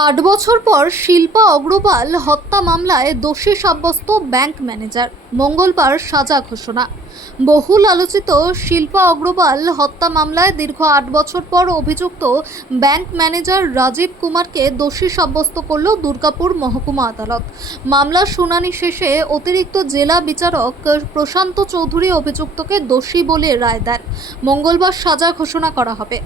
৮ বছর পর শিল্পা অগ্রওয়াল হত্যা মামলায় দোষী সাব্যস্ত ব্যাংক ম্যানেজার। মঙ্গলবার সাজা ঘোষণা। বহুল আলোচিত শিল্পা অগ্রওয়াল হত্যা মামলায় দীর্ঘ ৮ বছর পর অভিযুক্ত ব্যাংক ম্যানেজার রাজীব কুমারকে দোষী সাব্যস্ত করল দুর্গাপুর মহকুমা আদালত। মামলার শুনানি শেষে অতিরিক্ত জেলা বিচারক প্রশান্ত চৌধুরী অভিযুক্তকে দোষী বলে রায় দেন। মঙ্গলবার সাজা ঘোষণা করা হবে।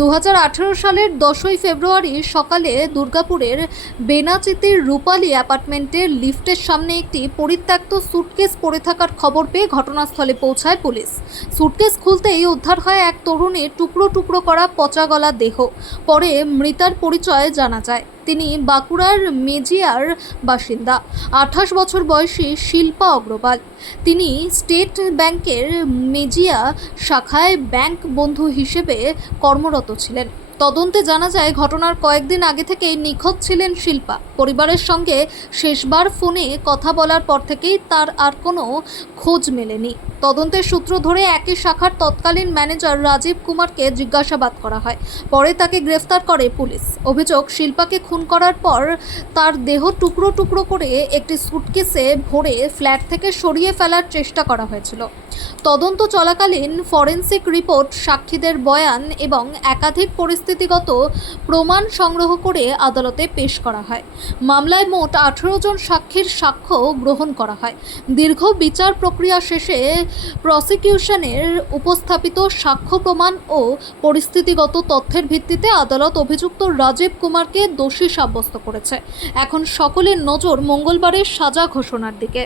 2018 সালের 10ই ফেব্রুয়ারি সকালে দুর্গাপুরের বেনাচিতির রূপালী অ্যাপার্টমেন্টের লিফটের সামনে একটি পরিত্যক্ত সুটকেস পড়ে থাকার খবর পেয়ে ঘটনাস্থলে পৌঁছায় পুলিশ। সুটকেস খুলতেই উদ্ধার হয় এক তরুণীর টুকরো টুকরো করা পচা গলা দেহ। পরে মৃতার পরিচয় জানা যায়। তিনি বাঁকুড়ার মেজিয়ার বাসিন্দা 28 বছর বয়সী শিল্পা অগ্রওয়াল। তিনি স্টেট ব্যাংকের মেজিয়া শাখায় ব্যাংক বন্ধু হিসেবে কর্মরত ছিলেন। তদন্তে জানা যায় ঘটনার কয়েকদিন আগে থেকেই নিখোঁজ ছিলেন শিল্পা। পরিবারের সঙ্গে শেষবার ফোনে কথা বলার পর থেকেই তার আর কোনো খোঁজ মেলেনি। তদন্তের সূত্র ধরে একই শাখার তৎকালীন ম্যানেজার রাজীব কুমারকে জিজ্ঞাসাবাদ করা হয়। পরে তাকে গ্রেফতার করে পুলিশ। অভিযোগ, শিল্পাকে খুন করার পর তার দেহ টুকরো টুকরো করে একটি সুটকেসে ভরে ফ্ল্যাট থেকে সরিয়ে ফেলার চেষ্টা করা হয়েছিল। তদন্ত চলাকালীন ফরেনসিক রিপোর্ট, সাক্ষীদের বয়ান এবং একাধিক পরিস্থিতিগত প্রমাণ সংগ্রহ করে আদালতে পেশ করা হয়। মামলায় মোট 18 জন সাক্ষীর সাক্ষ্য গ্রহণ করা হয়। দীর্ঘ বিচার প্রক্রিয়া শেষে প্রসিকিউশনের উপস্থাপিত সাক্ষ্য প্রমাণ ও পরিস্থিতিগত তথ্যের ভিত্তিতে আদালত অভিযুক্ত রাজীব কুমারকে দোষী সাব্যস্ত করেছে। এখন সকলের নজর মঙ্গলবারের সাজা ঘোষণার দিকে।